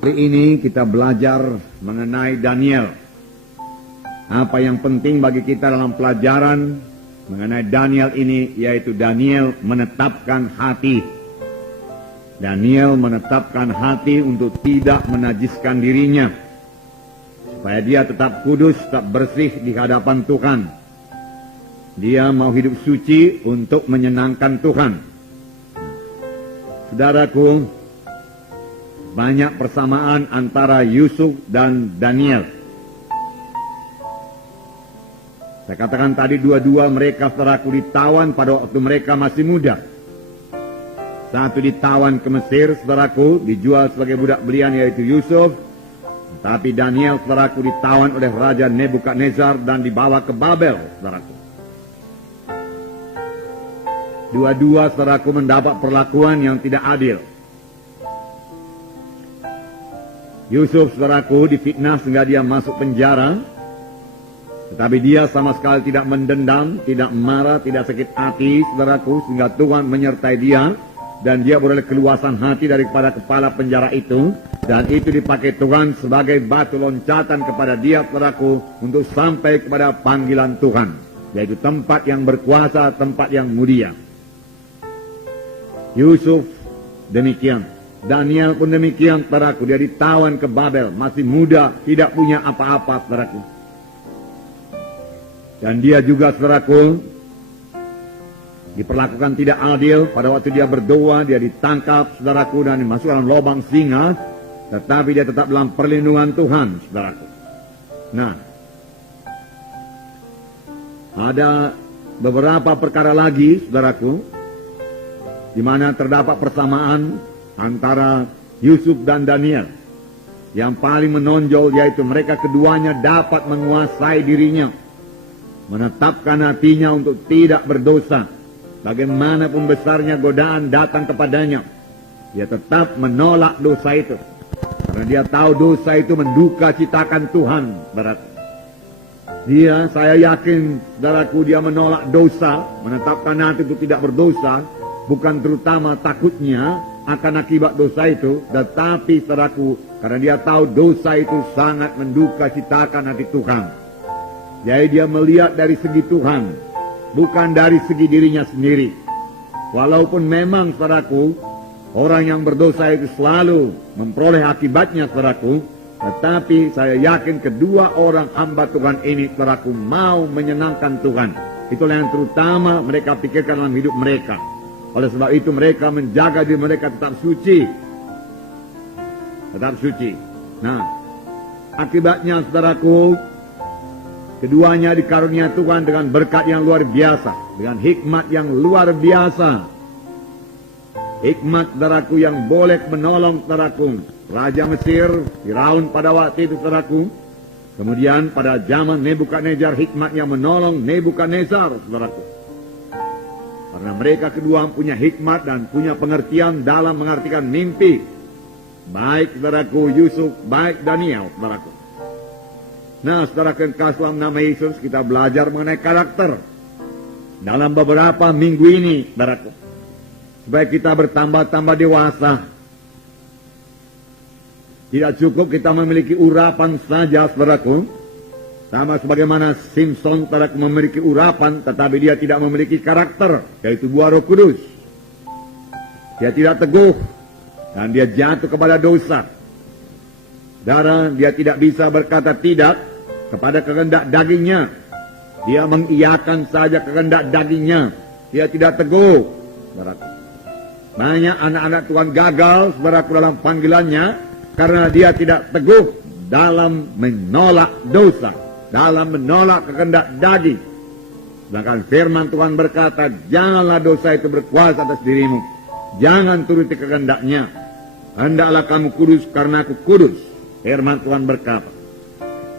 Hari ini kita belajar mengenai Daniel. Apa yang penting bagi kita dalam pelajaran mengenai Daniel ini, yaitu Daniel menetapkan hati. Daniel menetapkan hati untuk tidak menajiskan dirinya, supaya dia tetap kudus, tetap bersih di hadapan Tuhan. Dia mau hidup suci untuk menyenangkan Tuhan. Saudaraku, banyak persamaan antara Yusuf dan Daniel. Saya katakan tadi dua-dua mereka saudaraku ditawan pada waktu mereka masih muda. Satu ditawan ke Mesir, saudaraku, dijual sebagai budak belian yaitu Yusuf. Tapi Daniel, saudaraku, ditawan oleh Raja Nebukadnezar dan dibawa ke Babel, saudaraku. Dua-dua, saudaraku, mendapat perlakuan yang tidak adil. Yusuf, saudaraku, difitnah sehingga dia masuk penjara. Tetapi dia sama sekali tidak mendendam, tidak marah, tidak sakit hati, saudaraku, sehingga Tuhan menyertai dia. Dan dia beroleh keluasan hati daripada kepala penjara itu. Dan itu dipakai Tuhan sebagai batu loncatan kepada dia, saudaraku, untuk sampai kepada panggilan Tuhan. Yaitu tempat yang berkuasa, tempat yang mulia. Yusuf demikian. Daniel pun demikian, saudaraku. Dia ditawan ke Babel, masih muda, tidak punya apa-apa, saudaraku. Dan dia juga, saudaraku, diperlakukan tidak adil. Pada waktu dia berdoa, dia ditangkap, saudaraku, dan dimasukkan dalam lubang singa. Tetapi dia tetap dalam perlindungan Tuhan, saudaraku. Nah, ada beberapa perkara lagi, saudaraku, di mana terdapat persamaan antara Yusuf dan Daniel. Yang paling menonjol yaitu mereka keduanya dapat menguasai dirinya, menetapkan hatinya untuk tidak berdosa. Bagaimanapun besarnya godaan datang kepadanya, dia tetap menolak dosa itu. Karena dia tahu dosa itu menduka citakan Tuhan. Saya yakin, saudaraku, dia menolak dosa, menetapkan hati untuk tidak berdosa, bukan terutama takutnya akan akibat dosa itu, tetapi, saudaraku, karena dia tahu dosa itu sangat menduka citakan hati Tuhan. Jadi dia melihat dari segi Tuhan, bukan dari segi dirinya sendiri. Walaupun memang, saudaraku, orang yang berdosa itu selalu memperoleh akibatnya, saudaraku, tetapi saya yakin kedua orang hamba Tuhan ini, saudaraku, mau menyenangkan Tuhan. Itulah yang terutama mereka pikirkan dalam hidup mereka. Oleh sebab itu mereka menjaga diri mereka tetap suci. Tetap suci. Nah, akibatnya, saudaraku, keduanya dikarunia Tuhan dengan berkat yang luar biasa, dengan hikmat yang luar biasa. Hikmat, saudaraku, yang boleh menolong, saudaraku, Raja Mesir, Firaun pada waktu itu, saudaraku. Kemudian pada zaman Nebukadnezar, hikmat yang menolong Nebukadnezar, saudaraku. Karena mereka kedua punya hikmat dan punya pengertian dalam mengartikan mimpi. Baik, saudaraku, Yusuf, baik Daniel, saudaraku. Nah, saudaraku yang kasih dalam nama Yesus, kita belajar mengenai karakter dalam beberapa minggu ini, saudaraku, supaya kita bertambah-tambah dewasa. Tidak cukup kita memiliki urapan saja, saudaraku. Sama sebagaimana Simpson, saudaraku, memiliki urapan, tetapi dia tidak memiliki karakter, yaitu buah Roh Kudus. Dia tidak teguh, dan dia jatuh kepada dosa. Saudara, dia tidak bisa berkata tidak kepada kehendak dagingnya. Dia mengiyakan saja kehendak dagingnya. Dia tidak teguh, saudaraku. Banyak anak-anak Tuhan gagal, saudaraku, dalam panggilannya, karena dia tidak teguh dalam menolak dosa, dalam menolak kehendak daging. Sedangkan firman Tuhan berkata, janganlah dosa itu berkuasa atas dirimu. Jangan turuti kehendaknya. Hendaklah kamu kudus karena aku kudus. Firman Tuhan berkata.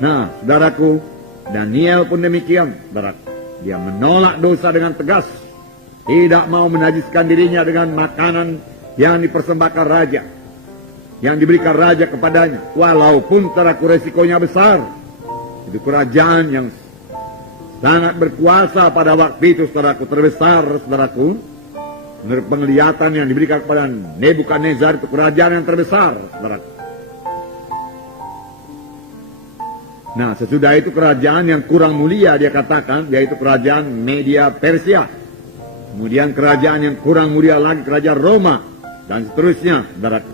Nah, saudaraku, Daniel pun demikian, saudaraku. Dia menolak dosa dengan tegas. Tidak mau menajiskan dirinya dengan makanan yang dipersembahkan raja, yang diberikan raja kepadanya. Walaupun, saudaraku, resikonya besar. Itu kerajaan yang sangat berkuasa pada waktu itu, saudaraku, terbesar, saudaraku. Menurut penglihatan yang diberikan kepada Nebukadnezar, itu kerajaan yang terbesar, saudaraku. Nah, sesudah itu kerajaan yang kurang mulia dia katakan, yaitu kerajaan Media Persia. Kemudian kerajaan yang kurang mulia lagi, kerajaan Roma, dan seterusnya, saudaraku.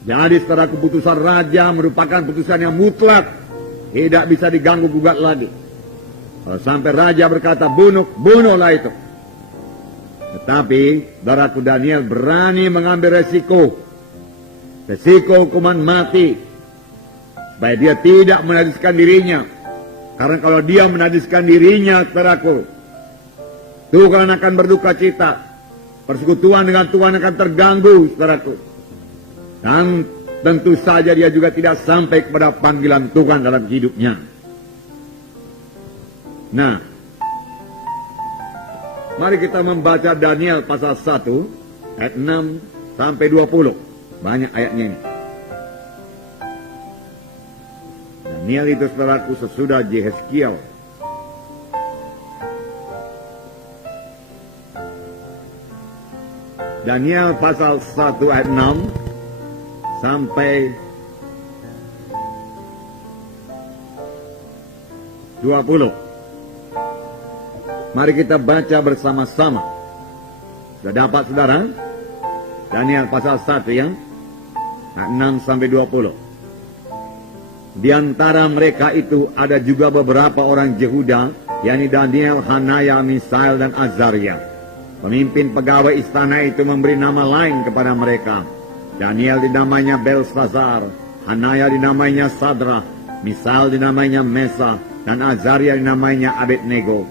Jadi setelah keputusan raja merupakan keputusan yang mutlak, tidak bisa diganggu gugat lagi. Kalau sampai raja berkata bunuh, bunuhlah itu. Tetapi saudaraku, Daniel berani mengambil resiko hukuman mati, supaya dia tidak menajiskan dirinya. Karena kalau dia menajiskan dirinya, saudaraku, Tuhan akan berduka cita. Persekutuan dengan Tuhan akan terganggu, saudaraku. Dan tentu saja dia juga tidak sampai kepada panggilan Tuhan dalam hidupnya. Nah, mari kita membaca Daniel pasal 1 ayat 6 sampai 20. Banyak ayatnya ini. Daniel itu, saudaraku, sesudah Yehezkiel. Daniel pasal 1 ayat 6 sampai 20. Mari kita baca bersama-sama. Sudah dapat, saudara? Daniel pasal 1 ya, ayat 6 sampai 20. Di antara mereka itu ada juga beberapa orang Yehuda, yakni Daniel, Hanaya, Misael, dan Azaria. Pemimpin pegawai istana itu memberi nama lain kepada mereka. Daniel dinamainya Belsazar, Hanaya dinamainya Sadrah, Misael dinamainya Mesa, dan Azaria dinamainya Abednego.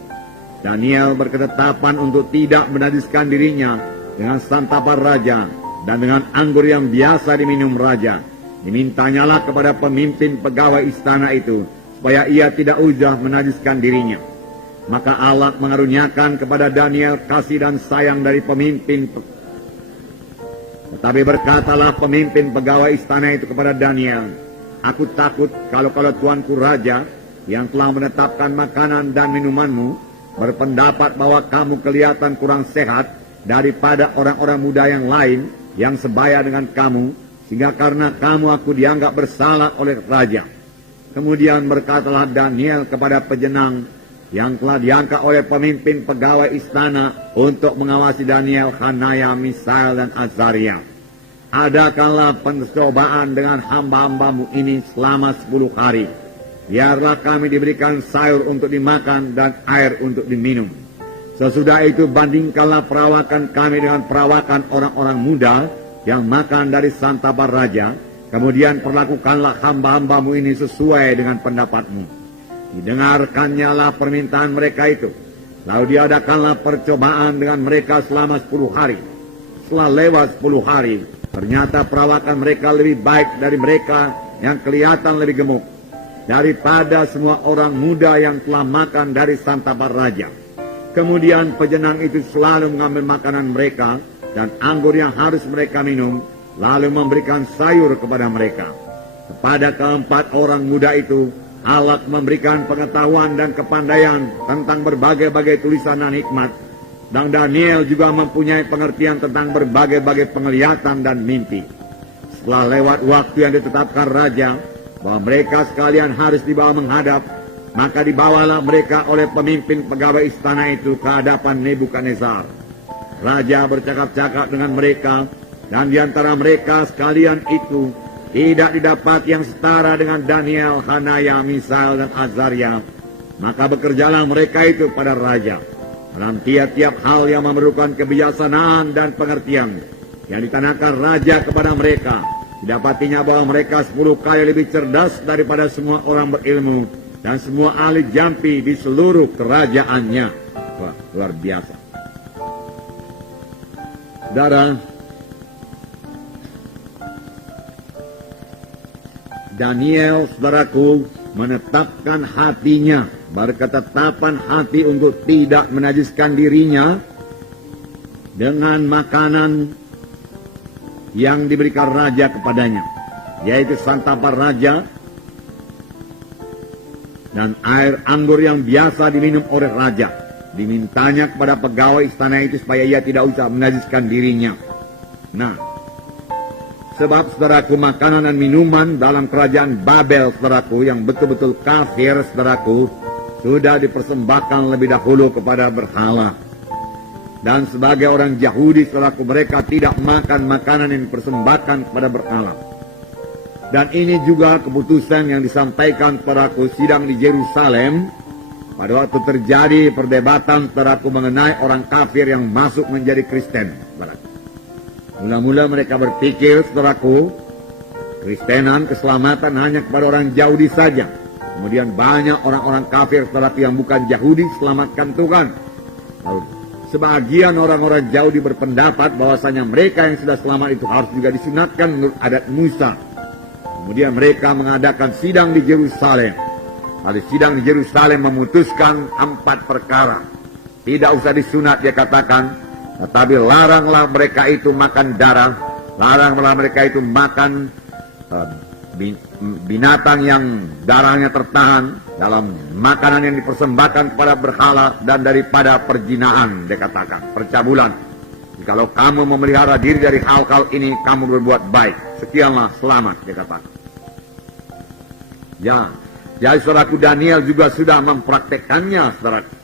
Daniel berketetapan untuk tidak menajiskan dirinya dengan santapan raja dan dengan anggur yang biasa diminum raja. Dimintanyalah kepada pemimpin pegawai istana itu supaya ia tidak usah menajiskan dirinya. Maka Allah mengaruniakan kepada Daniel kasih dan sayang dari pemimpin. Tetapi berkatalah pemimpin pegawai istana itu kepada Daniel, "Aku takut kalau tuanku raja yang telah menetapkan makanan dan minumanmu berpendapat bahwa kamu kelihatan kurang sehat daripada orang-orang muda yang lain yang sebaya dengan kamu, sehingga karena kamu aku dianggap bersalah oleh raja." Kemudian berkatalah Daniel kepada pejenang yang telah diangkat oleh pemimpin pegawai istana untuk mengawasi Daniel, Hanaya, Misael, dan Azaria, "Adakanlah pencobaan dengan hamba-hambamu ini selama 10 hari. Biarlah kami diberikan sayur untuk dimakan dan air untuk diminum. Sesudah itu bandingkanlah perawakan kami dengan perawakan orang-orang muda yang makan dari santapan raja. Kemudian perlakukanlah hamba-hambamu ini sesuai dengan pendapatmu." Didengarkannyalah permintaan mereka itu. Lalu diadakanlah percobaan dengan mereka selama 10 hari. Setelah lewat 10 hari, ternyata perawakan mereka lebih baik dari mereka yang kelihatan lebih gemuk, daripada semua orang muda yang telah makan dari santapan raja. Kemudian pejenang itu selalu mengambil makanan mereka dan anggur yang harus mereka minum, lalu memberikan sayur kepada mereka. Kepada keempat orang muda itu, Allah memberikan pengetahuan dan kepandaian tentang berbagai-bagai tulisan dan hikmat. Dan Daniel juga mempunyai pengertian tentang berbagai-bagai penglihatan dan mimpi. Setelah lewat waktu yang ditetapkan raja, bahwa mereka sekalian harus dibawa menghadap, maka dibawalah mereka oleh pemimpin pegawai istana itu ke hadapan Nebukadnezar. Raja bercakap-cakap dengan mereka, dan di antara mereka sekalian itu tidak didapat yang setara dengan Daniel, Hanaya, Misael, dan Azaria. Maka bekerjalah mereka itu pada raja dalam tiap-tiap hal yang memerlukan kebijaksanaan dan pengertian yang ditanamkan raja kepada mereka. Didapatinya bahwa mereka 10 kali lebih cerdas daripada semua orang berilmu dan semua ahli jampi di seluruh kerajaannya. Wah, luar biasa. Saudara, Daniel, saudaraku, menetapkan hatinya, berketetapan hati untuk tidak menajiskan dirinya dengan makanan yang diberikan raja kepadanya, yaitu santapan raja dan air anggur yang biasa diminum oleh raja. Dimintanya kepada pegawai istana itu supaya ia tidak usah menajiskan dirinya. Nah, Sebab saudaraku, makanan dan minuman dalam kerajaan Babel, saudaraku, yang betul-betul kafir, saudaraku, sudah dipersembahkan lebih dahulu kepada berhala. Dan sebagai orang Yahudi, saudaraku, mereka tidak makan makanan yang dipersembahkan kepada berhala. Dan ini juga keputusan yang disampaikan saudaraku sidang di Yerusalem pada waktu terjadi perdebatan saudaraku mengenai orang kafir yang masuk menjadi Kristen, saudaraku. Mula-mula mereka berpikir, saudaraku, Kristenan, keselamatan hanya kepada orang Yahudi saja. Kemudian banyak orang-orang kafir, saudaraku, yang bukan Yahudi selamatkan Tuhan. Lalu, sebagian orang-orang Yahudi berpendapat bahwasanya mereka yang sudah selamat itu harus juga disunatkan menurut adat Musa. Kemudian mereka mengadakan sidang di Yerusalem. Lalu sidang di Yerusalem memutuskan 4 perkara. Tidak usah disunat, dia katakan. Tetapi laranglah mereka itu makan darah, laranglah mereka itu makan binatang yang darahnya tertahan dalam makanan yang dipersembahkan kepada berhala, dan daripada perjinaan, dia katakan, percabulan. Kalau kamu memelihara diri dari hal-hal ini, kamu berbuat baik. Sekianlah selamat, dia katakan. Ya, jadi saudaraku, Daniel juga sudah mempraktekannya, saudaraku.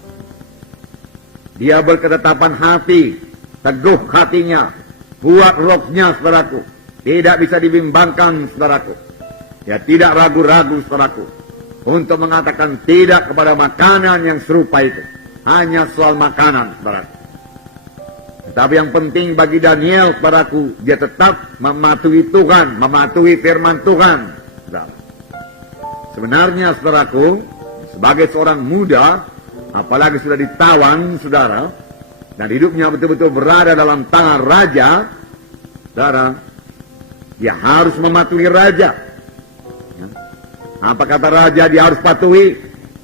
Dia berketetapan hati, teguh hatinya, kuat rohnya, saudaraku. Tidak bisa dibimbangkan, saudaraku. Ya, tidak ragu-ragu, saudaraku, untuk mengatakan tidak kepada makanan yang serupa itu. Hanya soal makanan, saudaraku. Tetapi yang penting bagi Daniel, saudaraku, dia tetap mematuhi Tuhan, mematuhi firman Tuhan, saudaraku. Sebenarnya, saudaraku, sebagai seorang muda, apalagi sudah ditawan, saudara, dan hidupnya betul-betul berada dalam tangan raja, saudara, dia harus mematuhi raja. Ya. Apa kata raja dia harus patuhi?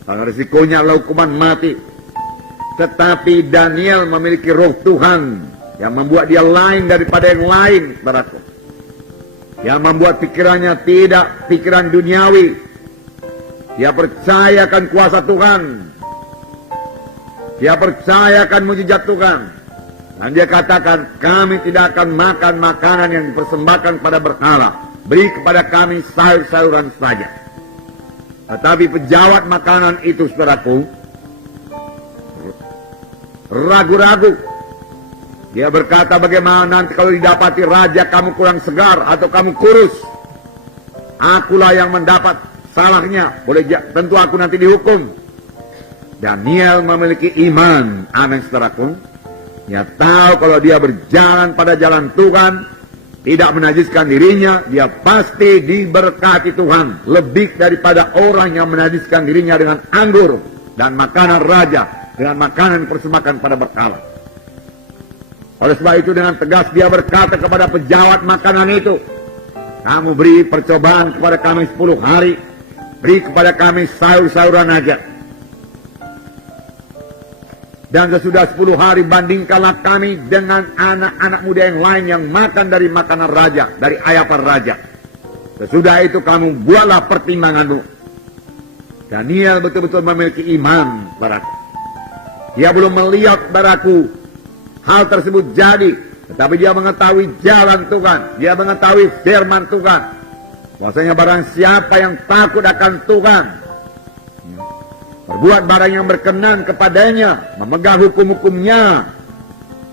Karena risikonya adalah hukuman mati. Tetapi Daniel memiliki roh Tuhan yang membuat dia lain daripada yang lain, saudaraku. Yang membuat pikirannya tidak pikiran duniawi. Dia percaya akan kuasa Tuhan. Dia percaya akan mujizat Tuhan. Dan dia katakan, kami tidak akan makan makanan yang dipersembahkan pada berhala. Beri kepada kami sayur-sayuran saja. Tetapi pejabat makanan itu, saudaraku, ragu-ragu. Dia berkata, bagaimana nanti kalau didapati raja kamu kurang segar atau kamu kurus? Akulah yang mendapat salahnya, boleh tentu aku nanti dihukum. Daniel memiliki iman, amin, saudaraku. Dia tahu kalau dia berjalan pada jalan Tuhan, tidak menajiskan dirinya, dia pasti diberkati Tuhan. Lebih daripada orang yang menajiskan dirinya dengan anggur dan makanan raja, dengan makanan persembahkan pada berhala. Oleh sebab itu dengan tegas dia berkata kepada pejabat makanan itu, kamu beri percobaan kepada kami 10 hari. Beri kepada kami sayur-sayuran aja. Dan sesudah 10 hari bandingkanlah kami dengan anak-anak muda yang lain yang makan dari makanan raja, dari ayapan raja. Sesudah itu kamu buatlah pertimbanganmu. Daniel betul-betul memiliki iman, saudaraku. Dia belum melihat, saudaraku, hal tersebut jadi. Tetapi dia mengetahui jalan Tuhan. Dia mengetahui firman Tuhan. Bahwasanya barang siapa yang takut akan Tuhan, berbuat barang yang berkenan kepadanya, memegang hukum-hukumnya,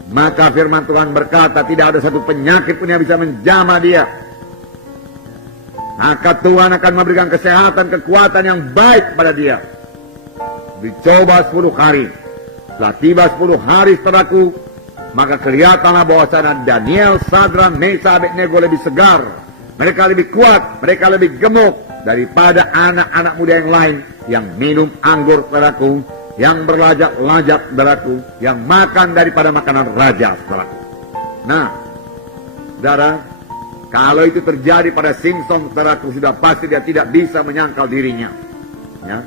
maka firman Tuhan berkata tidak ada satu penyakit pun yang bisa menjamah dia. Maka Tuhan akan memberikan kesehatan, kekuatan yang baik pada dia. Dicoba 10 hari. Setelah tiba 10 hari, saudaraku, maka kelihatanlah bahwasanya Daniel, Sadrak, Mesakh, Abednego lebih segar. Mereka lebih kuat, mereka lebih gemuk daripada anak-anak muda yang lain yang minum anggur, saudaraku, yang berlajak-lajak, saudaraku, yang makan daripada makanan raja, saudaraku. Nah, saudara, kalau itu terjadi pada Simpson, saudaraku, sudah pasti dia tidak bisa menyangkal dirinya. Ya,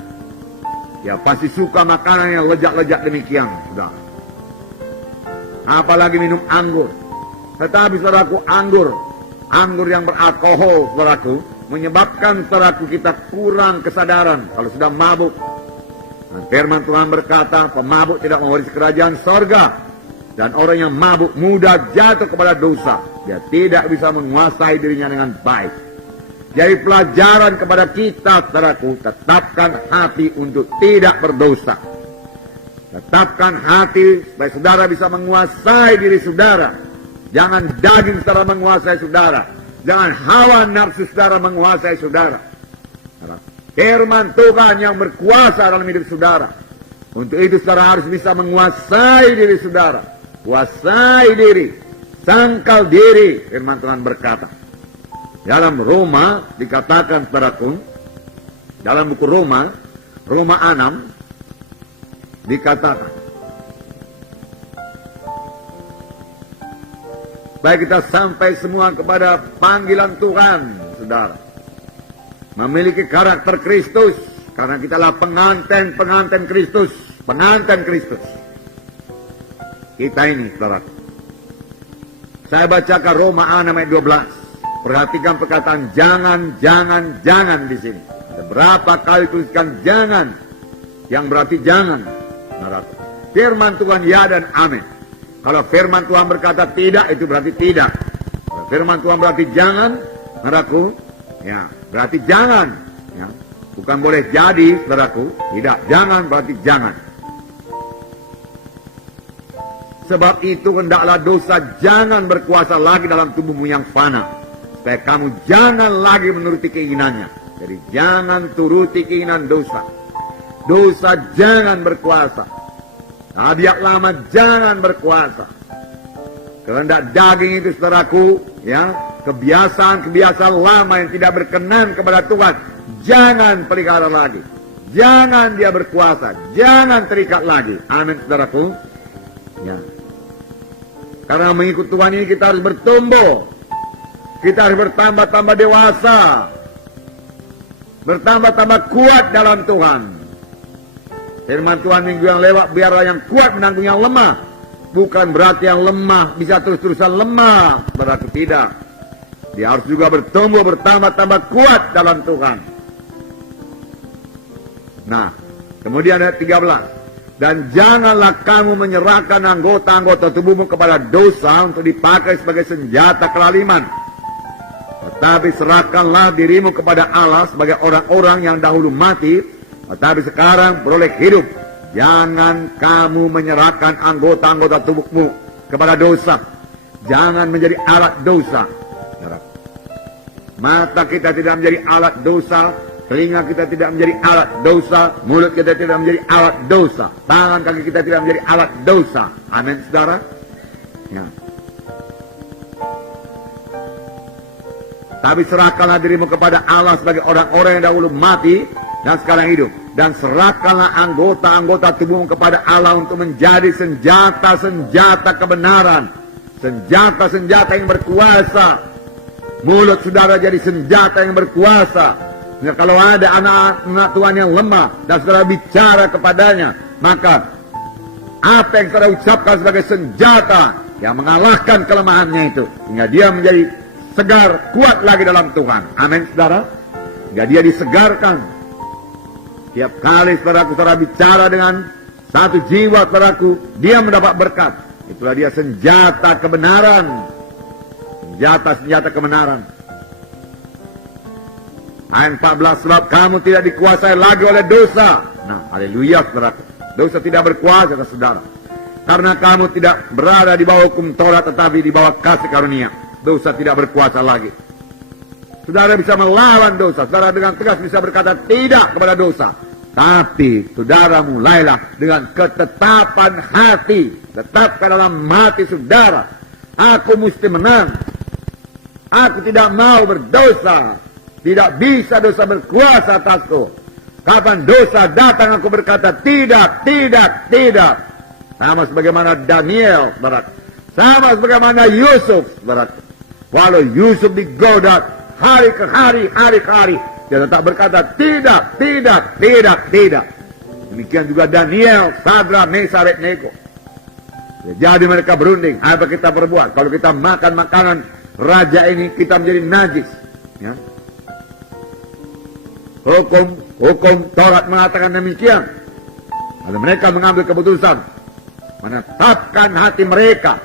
dia pasti suka makanan yang lejak-lejak demikian, saudara. Apalagi minum anggur. Tetapi, saudaraku, anggur yang beralkohol, saudaraku, menyebabkan, saudaraku, kita kurang kesadaran kalau sudah mabuk. Dan firman Tuhan berkata, pemabuk tidak mewarisi kerajaan sorga. Dan orang yang mabuk mudah jatuh kepada dosa. Dia tidak bisa menguasai dirinya dengan baik. Jadi pelajaran kepada kita, saudaraku, tetapkan hati untuk tidak berdosa. Tetapkan hati supaya saudara bisa menguasai diri saudara. Jangan daging saudara menguasai saudara. Jangan hawa nafsu saudara menguasai saudara. Firman Tuhan yang berkuasa dalam hidup saudara. Untuk itu saudara harus bisa menguasai diri saudara. Kuasai diri. Sangkal diri. Firman Tuhan berkata. Dalam Roma dikatakan saudaraku. Dalam buku Roma 6 dikatakan. Baik kita sampai semua kepada panggilan Tuhan, saudara. Memiliki karakter Kristus. Karena kita adalah pengantin Kristus. Pengantin Kristus. Kita ini, saudara. Saya bacakan Roma 6 ayat 12. Perhatikan perkataan jangan di sini. Ada berapa kali tuliskan jangan. Yang berarti jangan. Firman Tuhan ya dan amin. Kalau firman Tuhan berkata tidak, itu berarti tidak. Kalau firman Tuhan berarti jangan, saudaraku, ya, berarti jangan. Ya. Bukan boleh jadi, saudaraku. Tidak, jangan berarti jangan. Sebab itu hendaklah dosa jangan berkuasa lagi dalam tubuhmu yang fana. Supaya kamu jangan lagi menuruti keinginannya. Jadi jangan turuti keinginan dosa. Dosa jangan berkuasa. Tabiat lama jangan berkuasa. Kehendak daging itu saudaraku, ya, kebiasaan-kebiasaan lama yang tidak berkenan kepada Tuhan, jangan pelihara lagi. Jangan dia berkuasa, jangan terikat lagi. Amin saudaraku. Ya. Karena mengikut Tuhan ini kita harus bertumbuh. Kita harus bertambah-tambah dewasa. Bertambah-tambah kuat dalam Tuhan. Firman Tuhan minggu yang lewat, biarlah yang kuat menanggung yang lemah. Bukan berarti yang lemah bisa terus-terusan lemah. Berarti tidak. Dia harus juga bertumbuh, bertambah-tambah kuat dalam Tuhan. Nah, kemudian ayat 13. Dan janganlah kamu menyerahkan anggota-anggota tubuhmu kepada dosa untuk dipakai sebagai senjata kelaliman. Tetapi serahkanlah dirimu kepada Allah sebagai orang-orang yang dahulu mati, tetapi sekarang beroleh hidup. Jangan kamu menyerahkan anggota-anggota tubuhmu kepada dosa. Jangan menjadi alat dosa. Mata kita tidak menjadi alat dosa. Telinga kita tidak menjadi alat dosa. Mulut kita tidak menjadi alat dosa. Tangan kaki kita tidak menjadi alat dosa. Amin, saudara. Ya. Tapi serahkanlah dirimu kepada Allah sebagai orang-orang yang dahulu mati dan sekarang hidup. Dan serahkanlah anggota-anggota tubuhmu kepada Allah untuk menjadi senjata-senjata kebenaran. Senjata-senjata yang berkuasa. Mulut saudara jadi senjata yang berkuasa. Nah, kalau ada anak-anak Tuhan yang lemah dan saudara bicara kepadanya, maka apa yang saudara ucapkan sebagai senjata yang mengalahkan kelemahannya itu, hingga dia menjadi segar, kuat lagi dalam Tuhan. Amin, saudara. Hingga dia disegarkan. Tiap kali saudara bicara dengan satu jiwa saudaraku, dia mendapat berkat. Itulah dia senjata kebenaran. Senjata kebenaran. Ayat 14, sebab kamu tidak dikuasai lagi oleh dosa. Nah, haleluya saudaraku. Dosa tidak berkuasa atas saudara. Karena kamu tidak berada di bawah hukum Taurat, tetapi di bawah kasih karunia. Dosa tidak berkuasa lagi. Saudara bisa melawan dosa. Saudara dengan tegas bisa berkata tidak kepada dosa. Tapi saudara mulailah dengan ketetapan hati. Tetapkan dalam hati saudara. Aku mesti menang. Aku tidak mau berdosa. Tidak bisa dosa berkuasa atasku. Kapan dosa datang aku berkata tidak. Sama sebagaimana Daniel, saudara. Sama sebagaimana Yusuf, saudara. Walau Yusuf digoda hari ke hari, dia tetap berkata tidak. Demikian juga Daniel, Sadra, Mesa, Abednego. Jadi mereka berunding, apa kita perbuat? Kalau kita makan makanan raja ini, kita menjadi najis. Ya. Hukum Taurat mengatakan demikian. Lalu mereka mengambil keputusan. menetapkan hati mereka,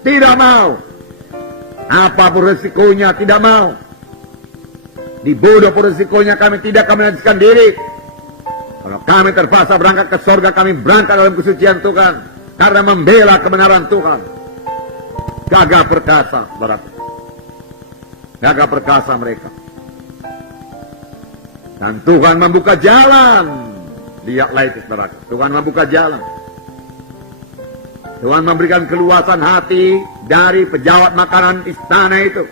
tidak mau. Apapun resikonya, tidak mau. Dibodoh pun resikonya, kami tidak akan menajiskan diri. Kalau kami terpaksa berangkat ke surga, kami berangkat dalam kesucian Tuhan, karena membela kebenaran Tuhan. Gagah perkasa, saudaraku. Gagah perkasa mereka. Dan Tuhan membuka jalan. Lihatlah itu, saudaraku. Tuhan membuka jalan. Tuhan memberikan keluasan hati dari pejabat makanan istana itu.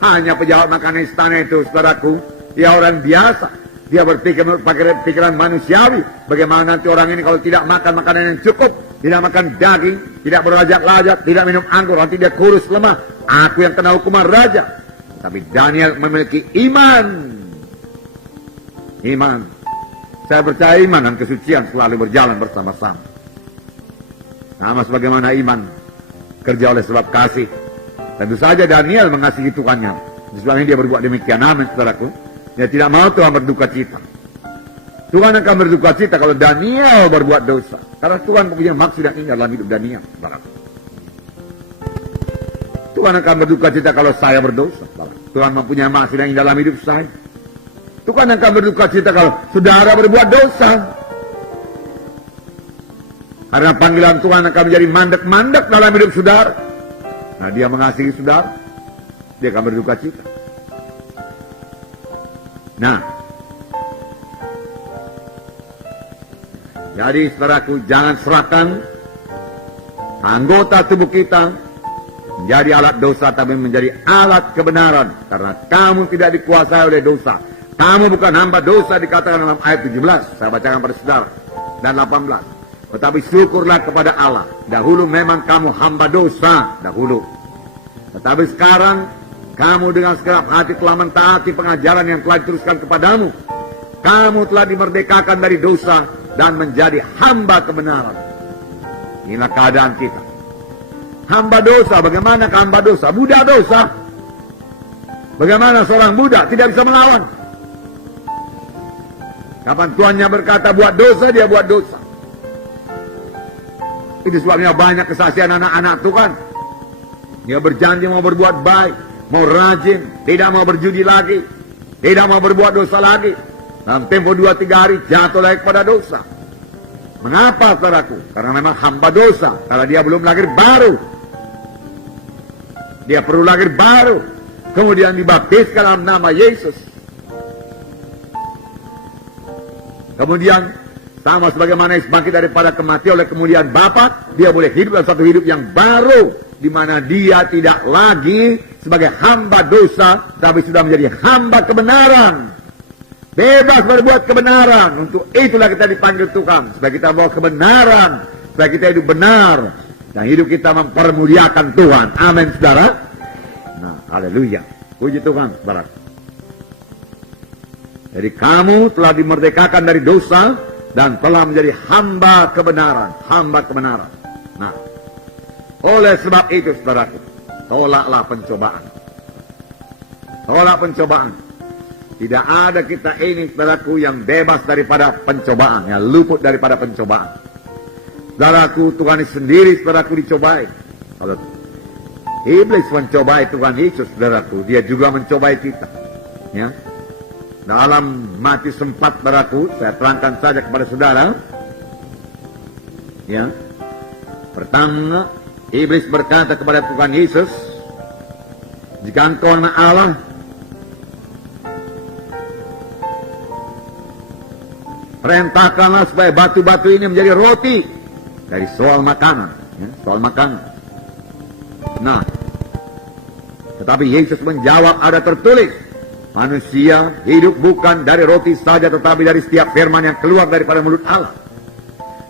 Hanya pejabat makanan istana itu, saudaraku, dia orang biasa. Dia berpikir pakai pikiran manusiawi. Bagaimana nanti orang ini kalau tidak makan makanan yang cukup, tidak makan daging, tidak berlajak-lajak, tidak minum anggur, nanti dia kurus lemah. Aku yang kena hukuman raja. Tapi Daniel memiliki iman. Iman. Saya percaya iman dan kesucian selalu berjalan bersama-sama. Sama sebagaimana iman kerja oleh sebab kasih. Tentu saja Daniel mengasihi Tuhannya. Sebabnya dia berbuat demikian. Amin, saudaraku. Dia tidak mau Tuhan berduka cita. Tuhan akan berduka cita kalau Daniel berbuat dosa. Karena Tuhan punya maksud yang indah dalam hidup Daniel, saudaraku. Tuhan akan berduka cita kalau saya berdosa, saudaraku. Tuhan mempunyai maksud yang indah dalam hidup saya. Tuhan akan berduka cita kalau saudara berbuat dosa. Karena panggilan Tuhan akan menjadi mandek-mandek dalam hidup saudara. Nah, dia mengasihi saudara, dia akan berduka cita. Nah, jadi saudaraku, jangan serahkan anggota tubuh kita menjadi alat dosa, tapi menjadi alat kebenaran. Karena kamu tidak dikuasai oleh dosa. Kamu bukan hamba dosa, dikatakan dalam ayat 17. Saya bacakan pada saudara. Dan 18. Tetapi syukurlah kepada Allah. Dahulu memang kamu hamba dosa. Dahulu. Tetapi sekarang kamu dengan segenap hati telah mentaati pengajaran yang telah diteruskan kepadamu. Kamu telah dimerdekakan dari dosa dan menjadi hamba kebenaran. Inilah keadaan kita. Hamba dosa. Bagaimana hamba dosa? Budak dosa. Bagaimana seorang budak tidak bisa melawan? Kapan tuannya berkata buat dosa, dia buat dosa. Itu sebabnya banyak kesaksian anak-anak Tuhan. Dia berjanji mau berbuat baik, mau rajin, tidak mau berjudi lagi, tidak mau berbuat dosa lagi. Dalam tempo 2-3 hari jatuh lagi kepada dosa. Mengapa, saudaraku? Karena memang hamba dosa. Karena dia belum lahir baru. Dia perlu lahir baru. Kemudian dibaptiskan dalam nama Yesus. Kemudian sama sebagaimana Yesus bangkit daripada kematian oleh kemuliaan Bapa, dia boleh hidup dalam satu hidup yang baru, di mana dia tidak lagi sebagai hamba dosa, tapi sudah menjadi hamba kebenaran. Bebas berbuat kebenaran. Untuk itulah kita dipanggil Tuhan, supaya kita bawa kebenaran, supaya kita hidup benar, dan hidup kita mempermuliakan Tuhan. Amin, saudara. Nah, haleluya. Puji Tuhan, saudara. Jadi kamu telah dimerdekakan dari dosa dan telah menjadi hamba kebenaran. Hamba kebenaran. Nah, oleh sebab itu, saudaraku, tolaklah pencobaan. Tolak pencobaan. Tidak ada kita ini, saudaraku, yang bebas daripada pencobaan, yang luput daripada pencobaan. Saudaraku, Tuhan sendiri, saudaraku, dicobai. Kalau iblis mencobai Tuhan Yesus, saudaraku, dia juga mencobai kita. Ya. Dalam Matius 4, saudaraku, saya terangkan saja kepada saudara. Ya. Pertama, iblis berkata kepada Tuhan Yesus, jika engkau anak Allah, perintahkanlah supaya batu-batu ini menjadi roti. Dari soal makanan. Ya, soal makanan. Nah, tetapi Yesus menjawab, ada tertulis, manusia hidup bukan dari roti saja, tetapi dari setiap firman yang keluar daripada mulut Allah.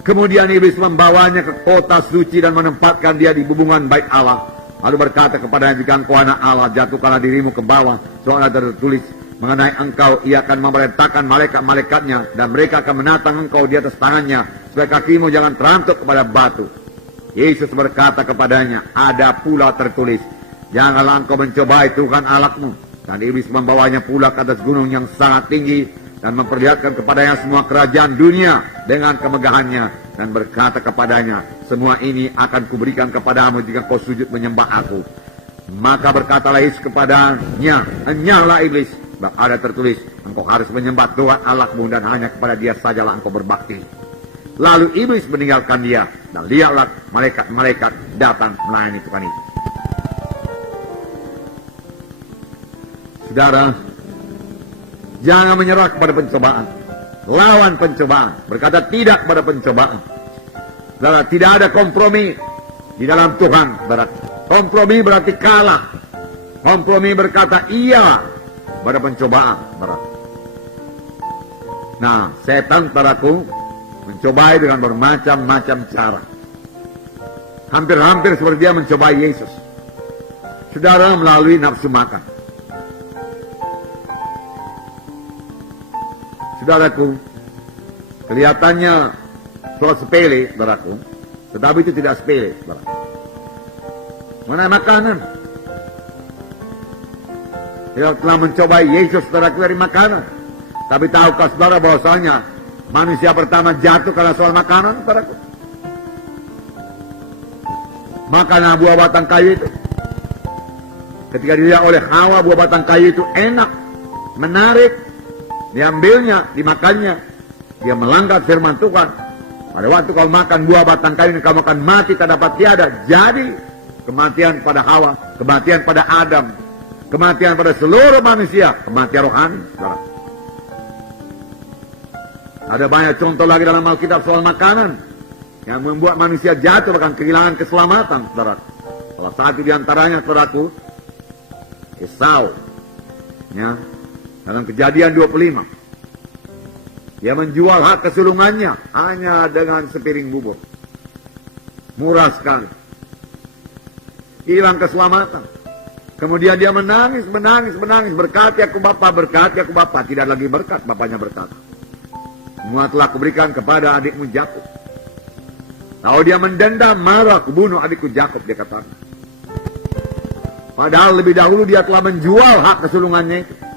Kemudian iblis membawanya ke kota suci dan menempatkan dia di bubungan bait Allah. Lalu berkata kepadanya, jika engkau anak Allah, jatuhkanlah dirimu ke bawah. Soalnya tertulis mengenai engkau, ia akan memerintahkan malaikat-malaikatnya, dan mereka akan menatang engkau di atas tangannya, supaya kakimu jangan terantuk kepada batu. Yesus berkata kepadanya, ada pula tertulis, janganlah engkau mencobai Tuhan Allahmu. Dan iblis membawanya pula ke atas gunung yang sangat tinggi, dan memperlihatkan kepadanya semua kerajaan dunia dengan kemegahannya, dan berkata kepadanya, semua ini akan kuberikan kepadamu jika kau sujud menyembah aku. Maka berkatalah Yesus kepadanya, enyahlah iblis, sebab ada tertulis, engkau harus menyembah Tuhan Allahmu dan hanya kepada Dia sajalah engkau berbakti. Lalu iblis meninggalkan dia, dan lihatlah malaikat-malaikat datang melayani Tuhan itu. Saudara, jangan menyerah kepada pencobaan. Lawan pencobaan. Berkata tidak pada pencobaan. Saudara, tidak ada kompromi di dalam Tuhan. Saudara. Kompromi berarti kalah. Kompromi berkata iya pada pencobaan. Saudara. Nah, setan, saudaraku, mencobai dengan bermacam-macam cara. Hampir-hampir seperti dia mencobai Yesus. Saudara, melalui nafsu makan. Saudaraku, kelihatannya soal sepele, saudaraku, tetapi itu tidak sepele, saudaraku. Mana makanan? Dia telah mencobai Yesus, saudaraku, dari makanan. Tapi tahukah saudara bahwasanya manusia pertama jatuh karena soal makanan, saudaraku? Makan buah batang kayu itu. Ketika dilihat oleh Hawa, buah batang kayu itu enak, menarik. Diambilnya, dimakannya. Dia melanggar firman Tuhan. Pada waktu kau makan buah batang kayu ini, kamu akan mati tak dapat tiada. Jadi kematian pada Hawa, kematian pada Adam, kematian pada seluruh manusia, kematian rohani. Saudara. Ada banyak contoh lagi dalam Alkitab soal makanan yang membuat manusia jatuh bahkan kehilangan keselamatan. Saudara. Salah satu diantaranya, saudaraku, Esau. Ya. Dalam Kejadian 25, dia menjual hak kesulungannya hanya dengan sepiring bubur. Murah sekali. Hilang keselamatan. Kemudian dia menangis. Berkati aku Bapa. Tidak lagi berkat, bapaknya berkata. Semua telah kuberikan kepada adikmu Yakub. Lalu dia mendendam, marah, kubunuh adikku Yakub, dia katakan. Padahal lebih dahulu dia telah menjual hak kesulungannya itu.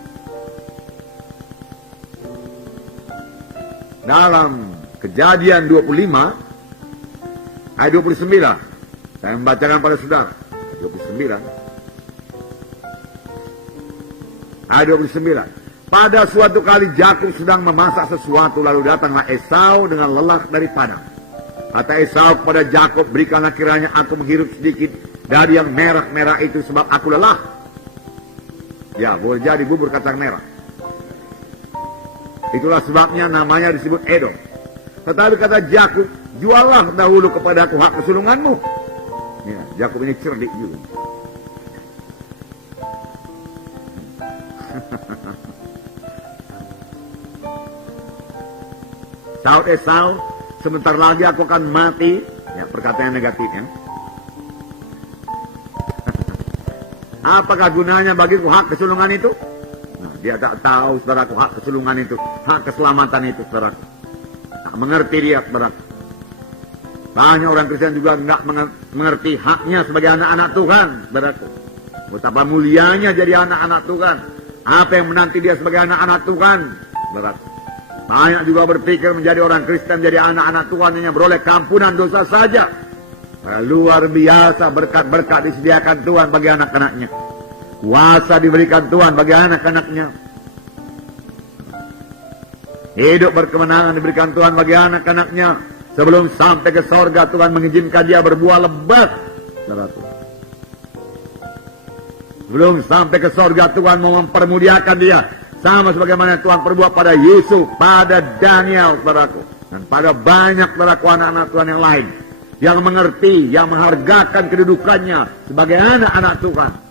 Dalam Kejadian 25 ayat 29, saya membacakan pada saudara. 29 ayat 29. Pada suatu kali Yakub sedang memasak sesuatu, lalu datanglah Esau dengan lelah dari padang. Kata Esau kepada Yakub, berikanlah kiranya aku menghirup sedikit dari yang merah-merah itu, sebab aku lelah. Ya, boleh jadi bubur kacang merah. Itulah sebabnya namanya disebut Edom. Tetapi kata Yakub, juallah dahulu kepada aku hak kesulunganmu. Ya, Yakub ini cerdik juga. Saud Esau, sebentar lagi aku akan mati. Ya, perkataan yang negatif ya. Apakah gunanya bagiku hak kesulungan itu? Dia tak tahu, saudaraku, hak kesulungan itu, hak keselamatan itu, saudaraku. Tak mengerti dia, saudaraku. Banyak orang Kristen juga tidak mengerti haknya sebagai anak-anak Tuhan, saudaraku. Betapa mulianya jadi anak-anak Tuhan. Apa yang menanti dia sebagai anak-anak Tuhan, saudaraku. Banyak juga berpikir menjadi orang Kristen, menjadi anak-anak Tuhan hanya beroleh kampunan dosa saja. Luar biasa berkat-berkat disediakan Tuhan bagi anak-anaknya. Kuasa diberikan Tuhan bagi anak-anaknya. Hidup berkemenangan diberikan Tuhan bagi anak-anaknya. Sebelum sampai ke sorga, Tuhan mengizinkan dia berbuah lebat. Sebelum sampai ke sorga, Tuhan mau mempermuliakan dia. Sama sebagaimana Tuhan perbuat pada Yesus, pada Daniel, saudaraku. Dan pada banyak saudaraku anak-anak Tuhan yang lain. Yang mengerti, yang menghargakan kedudukannya sebagai anak-anak Tuhan.